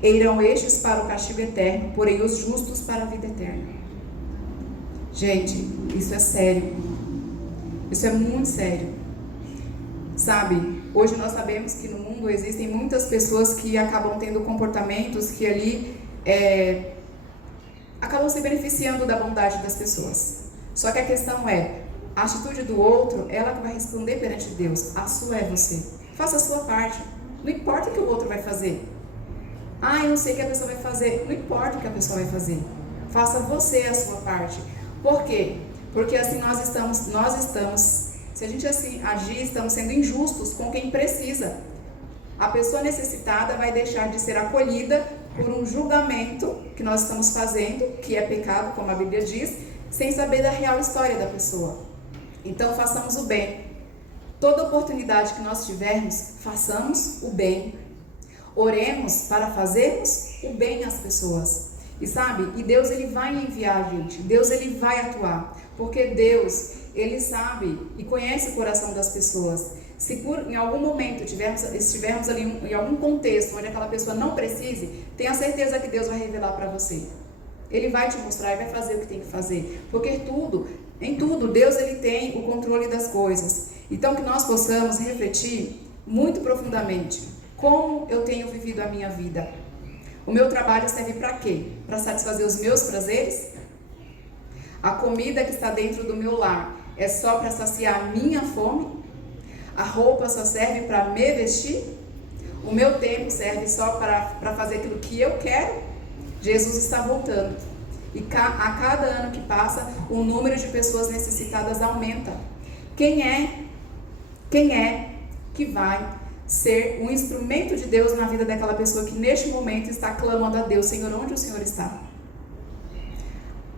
E irão estes para o castigo eterno, porém os justos para a vida eterna. Gente, isso é sério. Isso é muito sério. Sabe, hoje nós sabemos que no mundo existem muitas pessoas que acabam tendo comportamentos que ali acabam se beneficiando da bondade das pessoas. Só que a questão é, a atitude do outro, ela que vai responder perante Deus. A sua é você. Faça a sua parte. Não importa o que o outro vai fazer. Eu não sei o que a pessoa vai fazer. Não importa o que a pessoa vai fazer. Faça você a sua parte. Por quê? Porque assim nós estamos, se a gente assim agir, estamos sendo injustos com quem precisa. A pessoa necessitada vai deixar de ser acolhida por um julgamento que nós estamos fazendo, que é pecado, como a Bíblia diz, sem saber da real história da pessoa. Então façamos o bem. Toda oportunidade que nós tivermos, façamos o bem. Oremos para fazermos o bem às pessoas. E sabe, e Deus ele vai enviar a gente, Deus ele vai atuar, porque Deus, ele sabe e conhece o coração das pessoas. Se em algum momento estivermos ali em algum contexto onde aquela pessoa não precise, tenha certeza que Deus vai revelar para você. Ele vai te mostrar e vai fazer o que tem que fazer, porque em tudo, Deus ele tem o controle das coisas. Então que nós possamos refletir muito profundamente como eu tenho vivido a minha vida. O meu trabalho serve para quê? Para satisfazer os meus prazeres? A comida que está dentro do meu lar é só para saciar a minha fome? A roupa só serve para me vestir? O meu tempo serve só para fazer aquilo que eu quero? Jesus está voltando. E a cada ano que passa, o número de pessoas necessitadas aumenta. Quem é que vai ser um instrumento de Deus na vida daquela pessoa que neste momento está clamando a Deus: Senhor, onde o Senhor está?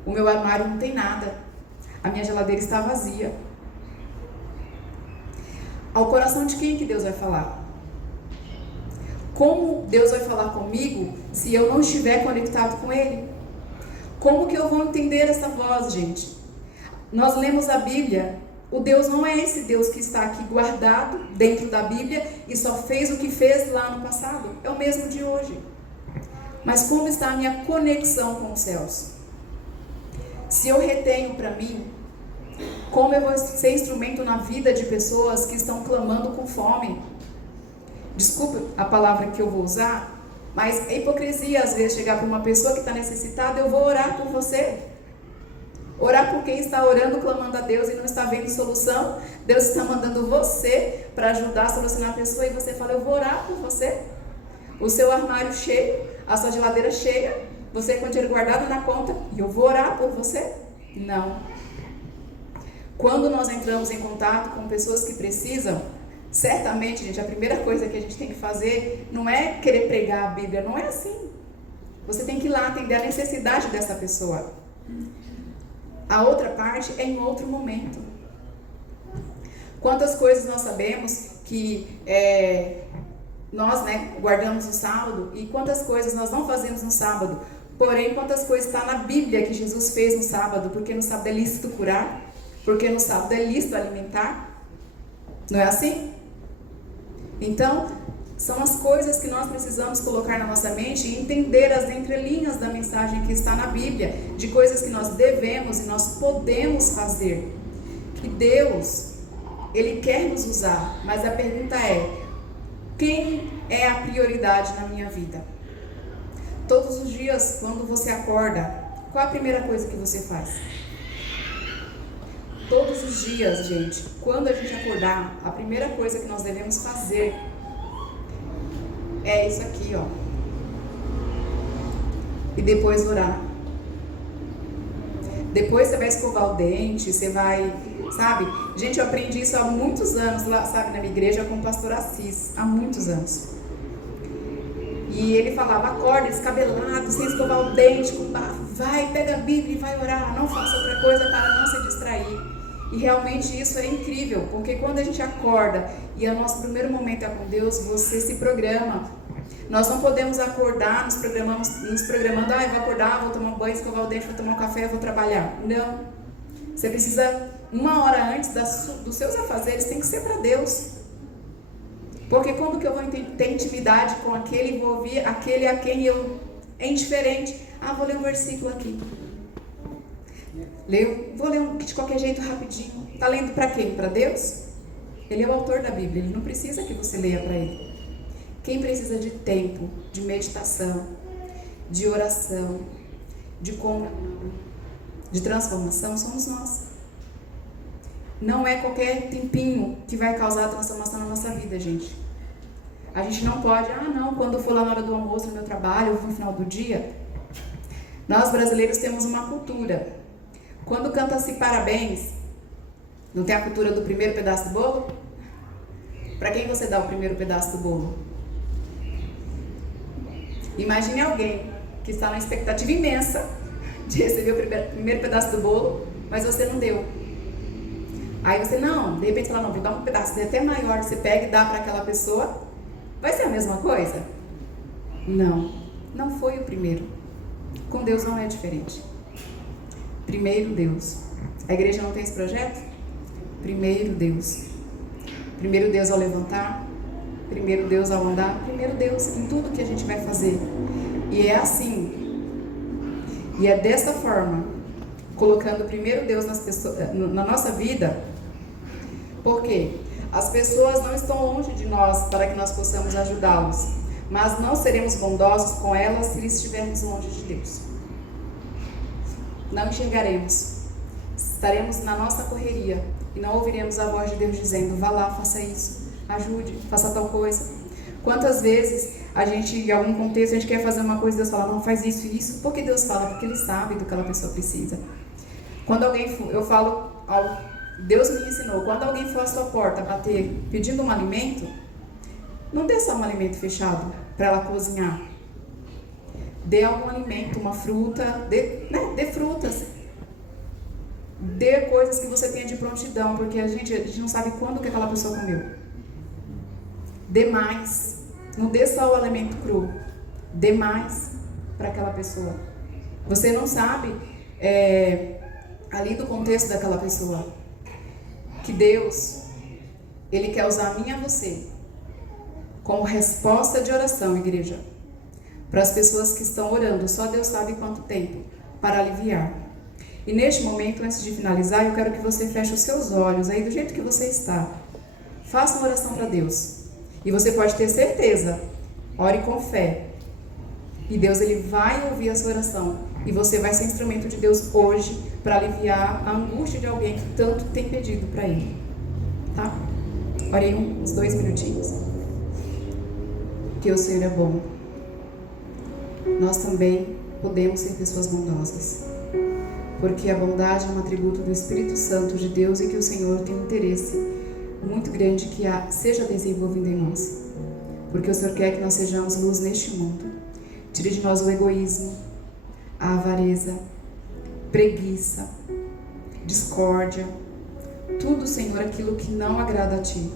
O meu armário não tem nada. A minha geladeira está vazia. Ao coração de quem que Deus vai falar? Como Deus vai falar comigo se eu não estiver conectado com Ele? Como que eu vou entender essa voz, gente? Nós lemos a Bíblia. O Deus não é esse Deus que está aqui guardado dentro da Bíblia e só fez o que fez lá no passado. É o mesmo de hoje. Mas como está a minha conexão com os céus? Se eu retenho para mim, como eu vou ser instrumento na vida de pessoas que estão clamando com fome? Desculpa a palavra que eu vou usar, mas é hipocrisia às vezes chegar para uma pessoa que está necessitada: eu vou orar por você. Orar por quem está orando, clamando a Deus e não está vendo solução. Deus está mandando você para ajudar a solucionar a pessoa e você fala: eu vou orar por você. O seu armário cheio, a sua geladeira cheia, você com o dinheiro guardado na conta, e eu vou orar por você? Não. Quando nós entramos em contato com pessoas que precisam, certamente, gente, a primeira coisa que a gente tem que fazer não é querer pregar a Bíblia, não é assim. Você tem que ir lá atender a necessidade dessa pessoa. A outra parte é em outro momento. Quantas coisas nós sabemos que nós guardamos no sábado, e quantas coisas nós não fazemos no sábado. Porém, quantas coisas está na Bíblia que Jesus fez no sábado, porque no sábado é lícito curar, porque no sábado é lícito alimentar. Não é assim? Então, são as coisas que nós precisamos colocar na nossa mente e entender as entrelinhas da mensagem que está na Bíblia, de coisas que nós devemos e nós podemos fazer. Que Deus, Ele quer nos usar, mas a pergunta é: quem é a prioridade na minha vida? Todos os dias, quando você acorda, qual a primeira coisa que você faz? Todos os dias, gente, quando a gente acordar, a primeira coisa que nós devemos fazer é isso aqui, ó. E depois orar. Depois você vai escovar o dente, você vai, sabe? Gente, eu aprendi isso há muitos anos, lá, sabe, na minha igreja com o pastor Assis, há muitos anos. E ele falava: acorda descabelado, sem escovar o dente, com bafo, vai, pega a Bíblia e vai orar, não faça outra coisa para não se distrair. E realmente isso é incrível, porque quando a gente acorda e o nosso primeiro momento é com Deus, você se programa. Nós não podemos acordar nos programando, eu vou acordar, vou tomar um banho, escovar o dente, vou tomar um café, vou trabalhar. Não. Você precisa, 1 hora antes dos seus afazeres, tem que ser para Deus. Porque como que eu vou ter intimidade com aquele e vou ouvir aquele a quem eu... É indiferente. Ah, vou ler um versículo aqui. Vou ler de qualquer jeito rapidinho. Está lendo para quem? Para Deus? Ele é o autor da Bíblia, ele não precisa que você leia para ele. Quem precisa de tempo, de meditação, de oração, de transformação, somos nós. Não é qualquer tempinho que vai causar a transformação na nossa vida, gente. A gente não pode, quando eu for lá na hora do almoço, no meu trabalho, ou no final do dia. Nós brasileiros temos uma cultura. Quando canta-se parabéns, não tem a cultura do primeiro pedaço do bolo? Para quem você dá o primeiro pedaço do bolo? Imagine alguém que está numa expectativa imensa de receber o primeiro pedaço do bolo, mas você não deu. Aí você de repente fala: não, vou dar um pedaço até maior, você pega e dá para aquela pessoa. Vai ser a mesma coisa? Não foi o primeiro. Com Deus não é diferente. Primeiro Deus. A igreja não tem esse projeto? Primeiro Deus. Primeiro Deus ao levantar, primeiro Deus ao andar, primeiro Deus em tudo que a gente vai fazer. E é assim. E é dessa forma, colocando primeiro Deus na nossa vida. Por quê? As pessoas não estão longe de nós para que nós possamos ajudá-los, mas não seremos bondosos com elas se estivermos longe de Deus. Não enxergaremos. Estaremos na nossa correria e não ouviremos a voz de Deus dizendo: vá lá, faça isso, ajude, faça tal coisa. Quantas vezes a gente, em algum contexto, a gente quer fazer uma coisa e Deus fala: não, faz isso e isso. Por que Deus fala? Porque Ele sabe do que aquela pessoa precisa. Quando alguém for, eu falo, Deus me ensinou, quando alguém for à sua porta bater pedindo um alimento, não dê só um alimento fechado para ela cozinhar. Dê algum alimento, uma fruta, dê frutas. Dê coisas que você tenha de prontidão, porque a gente não sabe quando que aquela pessoa comeu. Dê mais. Não dê só o alimento cru. Dê mais para aquela pessoa. Você não sabe, ali do contexto daquela pessoa, que Deus, Ele quer usar a mim e a você como resposta de oração, igreja, para as pessoas que estão orando, só Deus sabe quanto tempo, para aliviar. E neste momento, antes de finalizar, eu quero que você feche os seus olhos aí do jeito que você está. Faça uma oração para Deus. E você pode ter certeza, ore com fé. E Deus, Ele vai ouvir a sua oração. E você vai ser instrumento de Deus hoje para aliviar a angústia de alguém que tanto tem pedido para Ele. Tá? Ore aí uns 2 minutinhos. Que o Senhor é bom. Nós também podemos ser pessoas bondosas. Porque a bondade é um atributo do Espírito Santo de Deus e que o Senhor tem um interesse muito grande que seja desenvolvido em nós. Porque o Senhor quer que nós sejamos luz neste mundo. Tire de nós o egoísmo, a avareza, preguiça, discórdia, tudo, Senhor, aquilo que não agrada a Ti,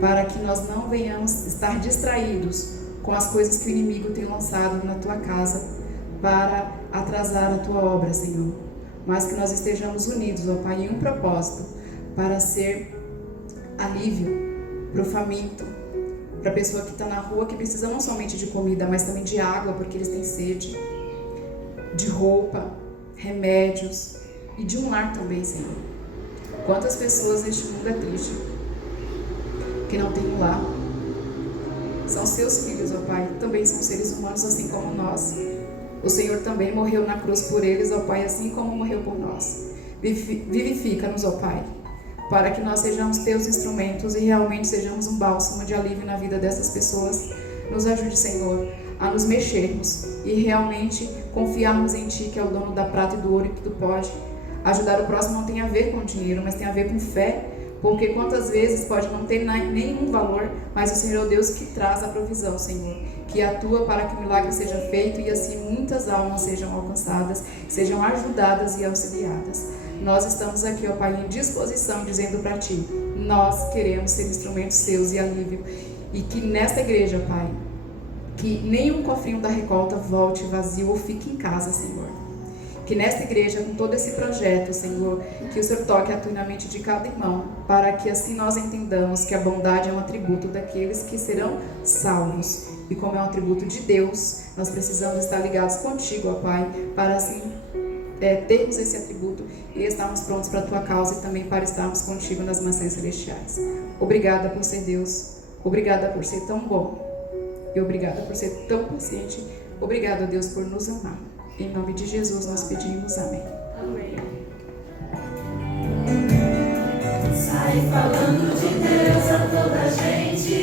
para que nós não venhamos estar distraídos com as coisas que o inimigo tem lançado na Tua casa para atrasar a Tua obra, Senhor, mas que nós estejamos unidos, ó Pai, em um propósito, para ser alívio para o faminto, para a pessoa que está na rua, que precisa não somente de comida, mas também de água, porque eles têm sede, de roupa, remédios e de um lar também, Senhor. Quantas pessoas neste mundo é triste que não tem um lar? São seus filhos, ó Pai, também são seres humanos assim como nós. O Senhor também morreu na cruz por eles, ó Pai, assim como morreu por nós. Vivifica-nos, ó Pai, para que nós sejamos Teus instrumentos e realmente sejamos um bálsamo de alívio na vida dessas pessoas. Nos ajude, Senhor, a nos mexermos e realmente confiarmos em Ti, que é o dono da prata e do ouro e que Tu pode. Ajudar o próximo não tem a ver com dinheiro, mas tem a ver com fé, porque quantas vezes pode não ter nenhum valor, mas o Senhor é o Deus que traz a provisão, Senhor, que atua para que o milagre seja feito e assim muitas almas sejam alcançadas, sejam ajudadas e auxiliadas. Nós estamos aqui, ó Pai, em disposição, dizendo para Ti, nós queremos ser instrumentos Teus e alívio, e que nesta igreja, Pai, que nenhum cofrinho da recolta volte vazio ou fique em casa, Senhor. Que nesta igreja, com todo esse projeto, Senhor, que o Senhor toque, atue na mente de cada irmão, para que assim nós entendamos que a bondade é um atributo daqueles que serão salvos. E como é um atributo de Deus, nós precisamos estar ligados contigo, ó Pai, para assim termos esse atributo e estarmos prontos para a Tua causa e também para estarmos contigo nas mansões celestiais. Obrigada por ser Deus, obrigada por ser tão bom e obrigada por ser tão paciente. Obrigada, Deus, por nos amar. Em nome de Jesus nós pedimos, amém. Amém. Sai falando de Deus a toda gente.